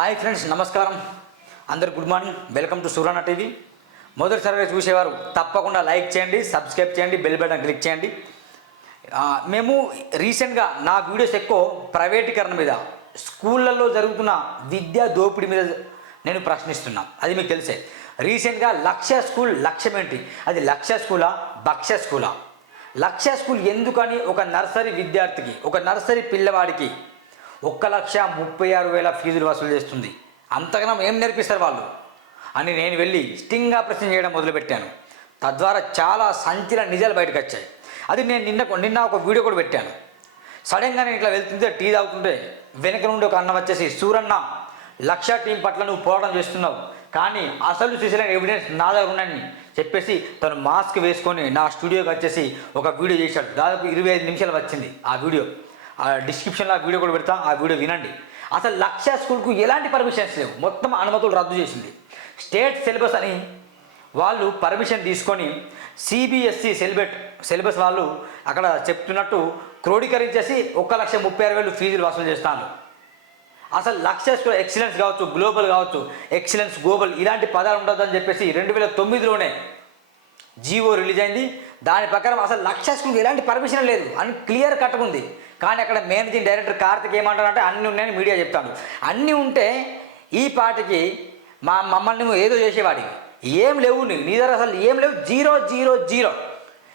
Hi friends, నమస్కారం. అందరు good morning. Welcome to Suvarna TV. మొదటిసారిగా చూసేవారు తప్పకుండా లైక్ చేయండి, సబ్స్క్రైబ్ చేయండి, బెల్ బటన్ క్లిక్ చేయండి. మేము రీసెంట్గా నా వీడియోస్ ఎక్కువ ప్రైవేటీకరణ మీద, స్కూళ్ళల్లో జరుగుతున్న విద్యా దోపిడీ మీద నేను ప్రశ్నిస్తున్నా. అది మీకు తెలిసే. రీసెంట్గా లక్ష్య స్కూల్ లక్ష్యం ఏంటి? అది లక్ష్య స్కూలా, భక్ష్య స్కూలా? లక్ష్య స్కూల్ ఎందుకని ఒక నర్సరీ విద్యార్థికి, ఒక నర్సరీ పిల్లవాడికి 1,36,000 ఫీజులు వసూలు చేస్తుంది? అంతగానో ఏం నేర్పిస్తారు వాళ్ళు అని నేను వెళ్ళి స్టింగ్గా ప్రశ్న చేయడం మొదలుపెట్టాను. తద్వారా చాలా సంచలన నిజాలు బయటకు వచ్చాయి. అది నేను నిన్న ఒక వీడియో కూడా పెట్టాను. సడన్గా నేను ఇట్లా వెళ్తుంటే టీ తాగుతుంటే వెనక నుండి ఒక అన్న వచ్చేసి, సూరన్న, లక్ష్య టీం పట్ల నువ్వు పోరాటం చేస్తున్నావు, కానీ అసలు చూసిన ఎవిడెన్స్ నా దగ్గర ఉన్నాయని చెప్పేసి తను మాస్క్ వేసుకొని నా స్టూడియోకి వచ్చేసి ఒక వీడియో చేశాడు. దాదాపు 25 నిమిషాలు వచ్చింది ఆ వీడియో. ఆ డిస్క్రిప్షన్లో ఆ వీడియో కూడా పెడతా, ఆ వీడియో వినండి. అసలు లక్ష్య స్కూల్కు ఎలాంటి పర్మిషన్స్ లేవు, మొత్తం అనుమతులు రద్దు చేసింది. స్టేట్ సిలబస్ అని వాళ్ళు పర్మిషన్ తీసుకొని సిబిఎస్ఈ సిలబస్ వాళ్ళు అక్కడ చెప్తున్నట్టు క్రోడీకరించేసి 1,36,000 ఫీజులు వసూలు చేస్తాను. అసలు లక్ష్య స్కూల్ ఎక్సలెన్స్ కావచ్చు, గ్లోబల్ కావచ్చు, ఎక్సలెన్స్ గ్లోబల్ ఇలాంటి పదాలు ఉండదని చెప్పేసి 2009లోనే జీవో రిలీజ్ అయింది. దాని ప్రకారం అసలు లక్ష్య స్కూల్కి ఎలాంటి పర్మిషన్ లేదు అని క్లియర్ కట్ ఉంది. కానీ అక్కడ మేనేజింగ్ డైరెక్టర్ కార్తిక్ ఏమంటారంటే అన్నీ ఉన్నాయని మీడియా చెప్తాడు. అన్నీ ఉంటే ఈ పాటికి మమ్మల్ని ఏదో చేసేవాడికి. ఏం లేవు, నీ దగ్గర అసలు ఏం లేవు. 000.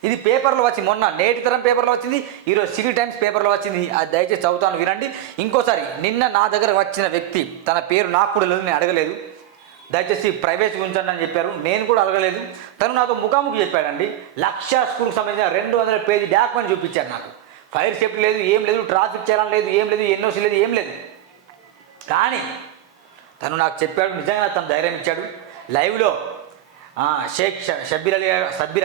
ఇది పేపర్లో వచ్చింది, మొన్న నేటి తరం పేపర్లో వచ్చింది, ఈరోజు సిటీ టైమ్స్ పేపర్లో వచ్చింది. అది దయచేసి చదువుతాను, వినండి. ఇంకోసారి, నిన్న నా దగ్గర వచ్చిన వ్యక్తి, తన పేరు నాకు కూడా లేదు, నేను అడగలేదు, దయచేసి ప్రైవేట్ ఉంచండి అని చెప్పారు. నేను కూడా అడగలేదు. తను నాతో ముఖాముఖి చెప్పాడండి. లక్ష్య స్కూల్కి సంబంధించిన 200 పేజీ డాక్యుమెంట్ చూపించారు నాకు. ఫైర్ సేఫ్టీ లేదు, ఏం లేదు, ట్రాఫిక్ చలాన్ లేదు, ఏం లేదు, ఎన్ఓసి లేదు, ఏం లేదు. కానీ తను నాకు చెప్పాడు, నిజంగా తను ధైర్యం ఇచ్చాడు. లైవ్లో షేక్ షబ్బీర్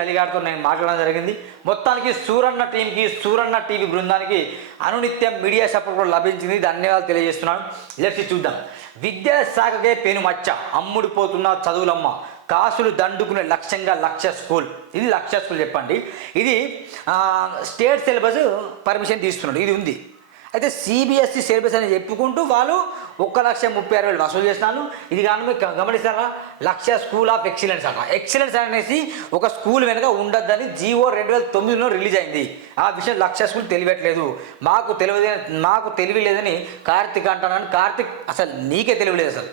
అలీ గారితో నేను మాట్లాడడం జరిగింది. మొత్తానికి సూరన్న టీంకి, సూరన్న టీవీ బృందానికి అనునిత్యం మీడియా సపోర్ట్ కూడా లభించింది. ధన్యవాదాలు తెలియజేస్తున్నాను. లెట్స్ చూద్దాం. విద్యాశాఖకే పెనుమచ్చ, అమ్ముడుపోతున్న చదువులమ్మ, కాసులు దండుకునే లక్ష్యంగా లక్ష్య స్కూల్. ఇది లక్ష్య స్కూల్ చెప్పండి. ఇది స్టేట్ సిలబస్ పర్మిషన్ తీసుకున్నాడు, ఇది ఉంది. అయితే సిబిఎస్ఈ సిలబస్ అని చెప్పుకుంటూ వాళ్ళు 1,36,000 వసూలు చేస్తున్నాను. ఇది కానీ మీరు గమనిస్తారా? లక్ష్య స్కూల్ ఆఫ్ ఎక్సలెన్స్ అట. ఎక్సలెన్స్ అనేసి ఒక స్కూల్ వెనుక ఉండద్దని జీవో 2009లో రిలీజ్ అయింది. ఆ విషయం లక్ష్య స్కూల్ తెలియట్లేదు. మాకు తెలియలేదని కార్తిక్ అంటానని. కార్తిక్, అసలు నీకే తెలియలేదు అసలు.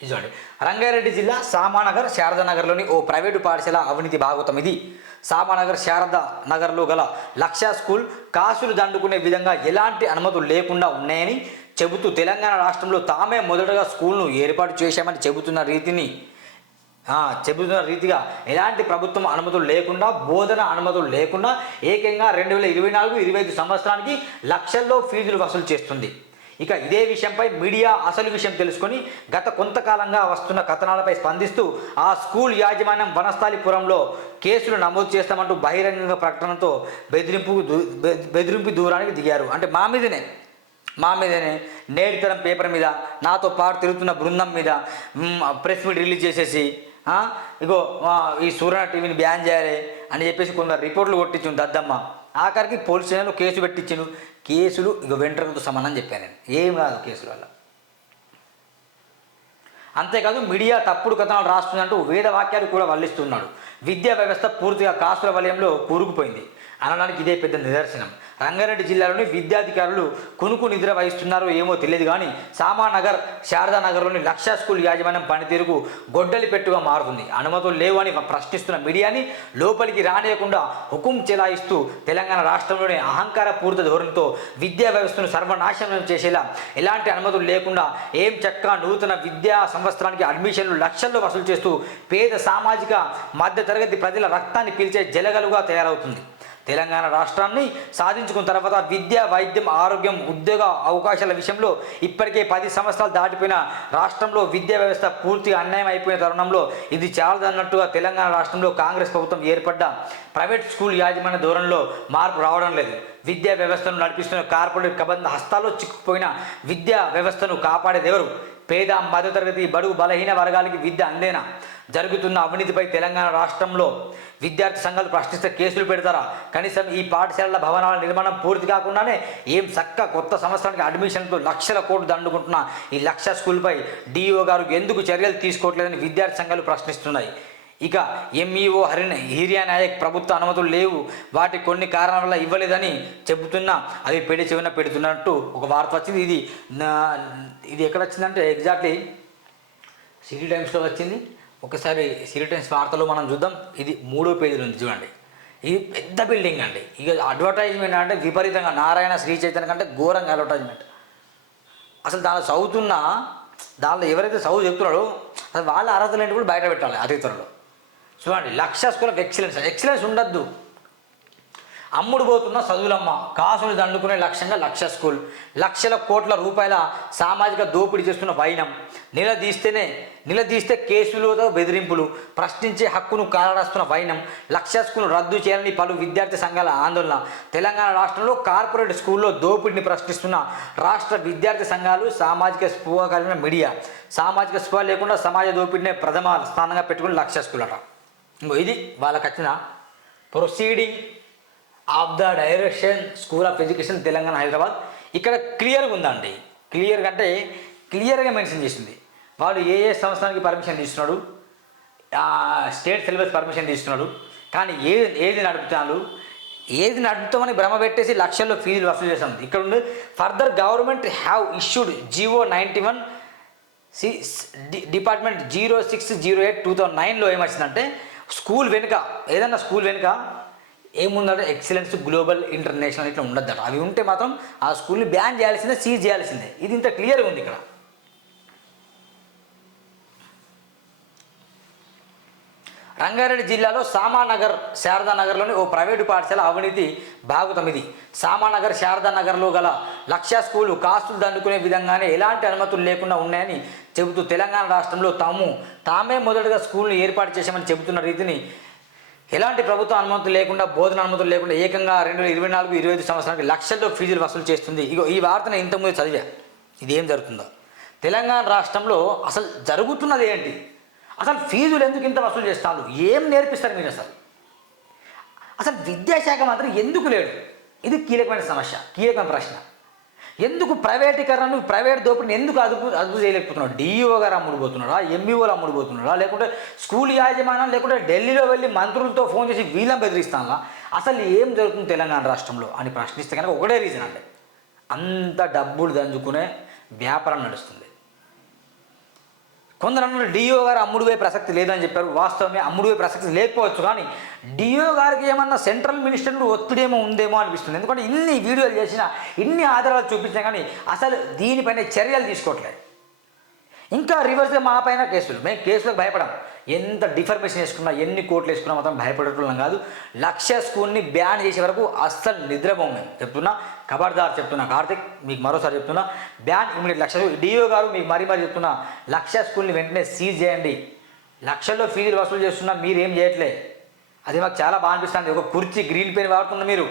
చూడండి, రంగారెడ్డి జిల్లా సామానగర్ శారదానగర్లోని ఓ ప్రైవేటు పాఠశాల అవినీతి భాగవతం ఇది. సామానగర్ శారదా నగర్లో గల లక్ష్య స్కూల్ కాసులు దండుకునే విధంగా ఎలాంటి అనుమతులు లేకుండా ఉన్నాయని చెబుతూ తెలంగాణ రాష్ట్రంలో తామే మొదటగా స్కూల్ను ఏర్పాటు చేశామని చెబుతున్న రీతిగా ఎలాంటి ప్రభుత్వం అనుమతులు లేకుండా, బోధన అనుమతులు లేకుండా ఏకంగా 2024-25 సంవత్సరానికి లక్షల్లో ఫీజులు వసూలు చేస్తుంది. ఇక ఇదే విషయంపై మీడియా అసలు విషయం తెలుసుకొని గత కొంతకాలంగా వస్తున్న కథనాలపై స్పందిస్తూ ఆ స్కూల్ యాజమాన్యం వనస్థలిపురంలో కేసులు నమోదు చేస్తామంటూ బహిరంగ ప్రకటనతో బెదిరింపు దూరానికి దిగారు. అంటే మా మీదనే నేటి తరం పేపర్ మీద, నాతో పాటు తిరుగుతున్న బృందం మీద ప్రెస్ మీట్ రిలీజ్ చేసేసి ఇగో ఈ సూర్య టీవీని బ్యాన్ చేయాలి అని చెప్పేసి కొందరు రిపోర్ట్లు కొట్టించు దద్దమ్మ. ఆఖరికి పోలీస్ స్టేషన్లో కేసు పెట్టించాను. కేసులు ఇక వెంట్రుకతో సమానం చెప్పాను నేను. ఏం కాదు కేసుల వల్ల. అంతేకాదు, మీడియా తప్పుడు కథనాలు రాస్తుందంటూ వేద వాక్యాలు కూడా వల్లిస్తున్నాడు. విద్యా వ్యవస్థ పూర్తిగా కాసుల వలయంలో కూరుకుపోయింది అనడానికి ఇదే పెద్ద నిదర్శనం. రంగారెడ్డి జిల్లాలోని విద్యాధికారులు కునుకు నిద్ర వహిస్తున్నారో ఏమో తెలియదు కానీ సామానగర్ శారదానగర్లోని లక్ష్య స్కూల్ యాజమాన్యం పనితీరుకు గొడ్డలి పెట్టుగా మారుతుంది. అనుమతులు లేవు అని ప్రశ్నిస్తున్న మీడియాని లోపలికి రానియకుండా హుకుం చెలాయిస్తూ తెలంగాణ రాష్ట్రంలోని అహంకార పూరిత ధోరణితో విద్యా వ్యవస్థను సర్వనాశనం చేసేలా ఎలాంటి అనుమతులు లేకుండా ఏం చక్కా నూతన విద్యా సంవత్సరానికి అడ్మిషన్లు లక్షల్లో వసూలు చేస్తూ పేద సామాజిక మధ్యతరగతి ప్రజల రక్తాన్ని పీల్చే జలగలుగా తయారవుతుంది. తెలంగాణ రాష్ట్రాన్ని సాధించుకున్న తర్వాత విద్య, వైద్యం, ఆరోగ్యం, ఉద్యోగ అవకాశాల విషయంలో ఇప్పటికే 10 సంవత్సరాలు దాటిపోయిన రాష్ట్రంలో విద్యా వ్యవస్థ పూర్తిగా అన్యాయం అయిపోయిన తరుణంలో ఇది చాలదన్నట్టుగా తెలంగాణ రాష్ట్రంలో కాంగ్రెస్ ప్రభుత్వం ఏర్పడ్డ ప్రైవేట్ స్కూల్ యాజమాన్య ధోరణిలో మార్పు రావడం లేదు. విద్యా వ్యవస్థను నడిపిస్తున్న కార్పొరేట్ కబంధ హస్తాల్లో చిక్కుపోయిన విద్యా వ్యవస్థను కాపాడేది ఎవరు? పేద మధ్యతరగతి బడుగు బలహీన వర్గాలకి విద్య అందేనా? జరుగుతున్న అవినీతిపై తెలంగాణ రాష్ట్రంలో విద్యార్థి సంఘాలు ప్రశ్నిస్తే కేసులు పెడతారా? కనీసం ఈ పాఠశాలల భవనాల నిర్మాణం పూర్తి కాకుండానే కొత్త సంవత్సరానికి అడ్మిషన్తో లక్షల కోట్లు దండుకుంటున్న ఈ లక్ష స్కూల్పై డిఈఓ గారు ఎందుకు చర్యలు తీసుకోవట్లేదని విద్యార్థి సంఘాలు ప్రశ్నిస్తున్నాయి. ఇక ఎంఈఓ హిరియా నాయక్ ప్రభుత్వ అనుమతులు లేవు, వాటి కొన్ని కారణాల వల్ల ఇవ్వలేదని చెబుతున్నా అవి చెవిన పెడుతున్నట్టు ఒక వార్త వచ్చింది. ఇది ఎక్కడ వచ్చిందంటే ఎగ్జాక్ట్లీ సిటీ టైమ్స్లో వచ్చింది. ఒకసారి సిటీ టైమ్స్ వార్తలు మనం చూద్దాం. ఇది 3వ పేజీలో ఉంది చూడండి. ఇది పెద్ద బిల్డింగ్ అండి. ఇక అడ్వర్టైజ్మెంట్ అంటే విపరీతంగా నారాయణ శ్రీ చైతన్య కంటే ఘోరంగా అడ్వర్టైజ్మెంట్. అసలు దానిలో ఎవరైతే చదువు చెప్తున్నాడో అసలు వాళ్ళ అర్హతలు ఏంటి కూడా బయట పెట్టాలి అతిథులలో. చూడండి, లక్ష స్కూల్ ఆఫ్ ఎక్సలెన్స్ ఉండద్దు. అమ్ముడు పోతున్న చదువులమ్మ, కాసులు దండుకునే లక్ష్యంగా లక్ష స్కూల్, లక్షల కోట్ల రూపాయల సామాజిక దోపిడీ చేస్తున్న వైనం, నిలదీస్తే కేసులతో బెదిరింపులు, ప్రశ్నించే హక్కును కాలరాస్తున్న వైనం, లక్ష స్కూల్ రద్దు చేయాలని పలు విద్యార్థి సంఘాల ఆందోళన, తెలంగాణ రాష్ట్రంలో కార్పొరేట్ స్కూల్లో దోపిడీని ప్రశ్నిస్తున్న రాష్ట్ర విద్యార్థి సంఘాలు, సామాజిక స్పృహ కలిగిన మీడియా, సామాజిక స్పృహ లేకుండా సమాజ దోపిడీనే ప్రథమ స్థానంగా పెట్టుకుని లక్ష స్కూల్ అట. ఇది వాళ్ళకి వచ్చిన proceeding of the direction school of education Telangana Hyderabad. ఇక్కడ క్లియర్గా ఉందండి. క్లియర్గా మెన్షన్ చేసింది. వాళ్ళు ఏ సంవత్సరానికి పర్మిషన్ తీసుకున్నాడు, స్టేట్ సిలబస్ పర్మిషన్ తీసుకున్నాడు, కానీ ఏది నడుపుతామని భ్రమ పెట్టేసి లక్షల్లో ఫీజులు వసూలు చేస్తాం. ఇక్కడ ఉంది further government have issued GO 91 department 0608/2009లో ఏమొచ్చిందంటే ఏదన్నా స్కూల్ వెనుక ఏముందంటే ఎక్సలెన్స్, గ్లోబల్, ఇంటర్నేషనల్ ఇట్లా ఉండద్దట. అవి ఉంటే మాత్రం ఆ స్కూల్ని బ్యాన్ చేయాల్సిందే, సీజ్ చేయాల్సిందే. ఇది ఇంత క్లియర్గా ఉంది ఇక్కడ. రంగారెడ్డి జిల్లాలో సామానగర్ శారదానగర్లోని ఓ ప్రైవేటు పాఠశాల అవినీతి భాగవతం ఇది. సామానగర్ శారదానగర్లో గల లక్ష్య స్కూలు కాస్తులు దండుకునే విధంగానే ఎలాంటి అనుమతులు లేకుండా ఉన్నాయని చెబుతూ తెలంగాణ రాష్ట్రంలో తామే మొదటగా స్కూల్ను ఏర్పాటు చేశామని చెబుతున్న రీతిని ఎలాంటి ప్రభుత్వ అనుమతులు లేకుండా, బోధన అనుమతులు లేకుండా ఏకంగా 2024-25 సంవత్సరానికి లక్షల్లో ఫీజులు వసూలు చేస్తుంది. ఈ వార్తను ఇంతకుముందు చదివా. ఇది ఏం జరుగుతుందో తెలంగాణ రాష్ట్రంలో అసలు జరుగుతున్నది ఏంటి? అసలు ఫీజులు ఎందుకు ఇంత వసూలు చేస్తారు? ఏం నేర్పిస్తారు మీరు? అసలు విద్యాశాఖ మాత్రం ఎందుకు లేడు? ఇది కీలకమైన కీలకమైన ప్రశ్న. ఎందుకు ప్రైవేటీకరణను, ప్రైవేట్ దోపిడిని ఎందుకు అదుపు చేయలేకపోతున్నాడు? డిఈఓ గారు అమ్ముడుపోతున్నాడా, ఎంఈఓలు అమ్ముడుపోతున్నాడా, లేకుంటే స్కూల్ యాజమాన్యం, లేకుంటే ఢిల్లీలో వెళ్ళి మంత్రులతో ఫోన్ చేసి వీళ్ళని బెదిరిస్తానా? అసలు ఏం జరుగుతుంది తెలంగాణ రాష్ట్రంలో అని ప్రశ్నిస్తే కనుక ఒకటే రీజన్ అంటే అంత డబ్బులు దంచుకునే వ్యాపారం నడుస్తుంది. కొందరు అన్నారు డిఓ గారు అమ్ముడుపోయే ప్రసక్తి లేదని చెప్పారు. వాస్తవమే, అమ్ముడుపోయే ప్రసక్తి లేకపోవచ్చు. కానీ డిఓ గారికి ఏమన్నా సెంట్రల్ మినిస్టర్ ఒత్తిడేమో ఉందేమో అనిపిస్తుంది. ఎందుకంటే ఇన్ని వీడియోలు చేసినా, ఇన్ని ఆధారాలు చూపించినా కానీ అసలు దీనిపైన చర్యలు తీసుకోవట్లేదు. ఇంకా రివర్స్గా మా పైన కేసులు. మేము కేసులకు భయపడం. ఎంత డిఫర్మేషన్ వేసుకున్నా, ఎన్ని కోట్లు వేసుకున్నా మాత్రం భయపడటం కాదు. లక్ష్య స్కూల్ని బ్యాన్ చేసే వరకు అస్సలు నిద్రపోం. మేము చెప్తున్నా, ఖబర్దార్ చెప్తున్నా, కార్తిక్ మీకు మరోసారి చెప్తున్నా, బ్యాన్ ఇమీడియట్. లక్ష డిఓ గారు మీకు మరీ చెప్తున్నా, లక్ష్య స్కూల్ని వెంటనే సీజ్ చేయండి. లక్షల్లో ఫీజులు వసూలు చేస్తున్నా, మీరేం చేయట్లే. అది మాకు చాలా బాగా అనిపిస్తుంది. ఒక కుర్చీ గ్రీన్ పెన్ వాడుతున్నారు మీరు.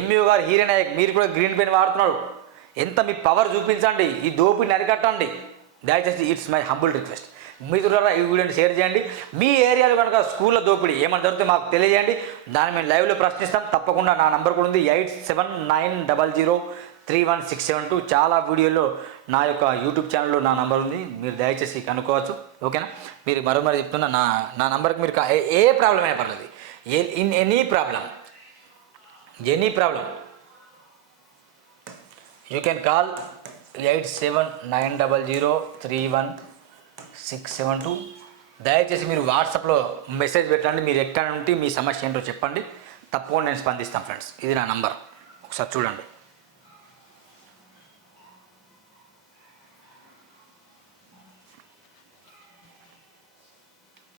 ఎంఈఓ గారు హిరియా నాయక్ మీరు కూడా గ్రీన్ పెన్ వాడుతున్నారు. ఎంత మీ పవర్ చూపించండి, ఈ దోపిడిని అరికట్టండి దయచేసి. It's my humble request. మిత్రులారా, ఈ వీడియోని షేర్ చేయండి. మీ ఏరియాలో కనుక స్కూల్లో దోపిడీ ఏమైనా జరిగితే మాకు తెలియజేయండి. దాన్ని మేము లైవ్లో ప్రశ్నిస్తాం. తప్పకుండా నా నంబర్ కూడా ఉంది 8790031672. చాలా వీడియోలో నా యొక్క యూట్యూబ్ ఛానల్లో నా నంబర్ ఉంది, మీరు దయచేసి కనుక్కోవచ్చు. ఓకేనా? మీరు మరో చెప్తున్నా, నా నంబర్కి మీరు ఏ ప్రాబ్లం అయినా పర్లేదు, in any problem you can call 8790031672. దయచేసి మీరు వాట్సాప్లో మెసేజ్ పెట్టండి. మీరు ఎక్కడ ఉంటే మీ సమస్య ఏంటో చెప్పండి. తప్పకుండా నేను స్పందిస్తాను ఫ్రెండ్స్. ఇది నా నంబర్, ఒకసారి చూడండి.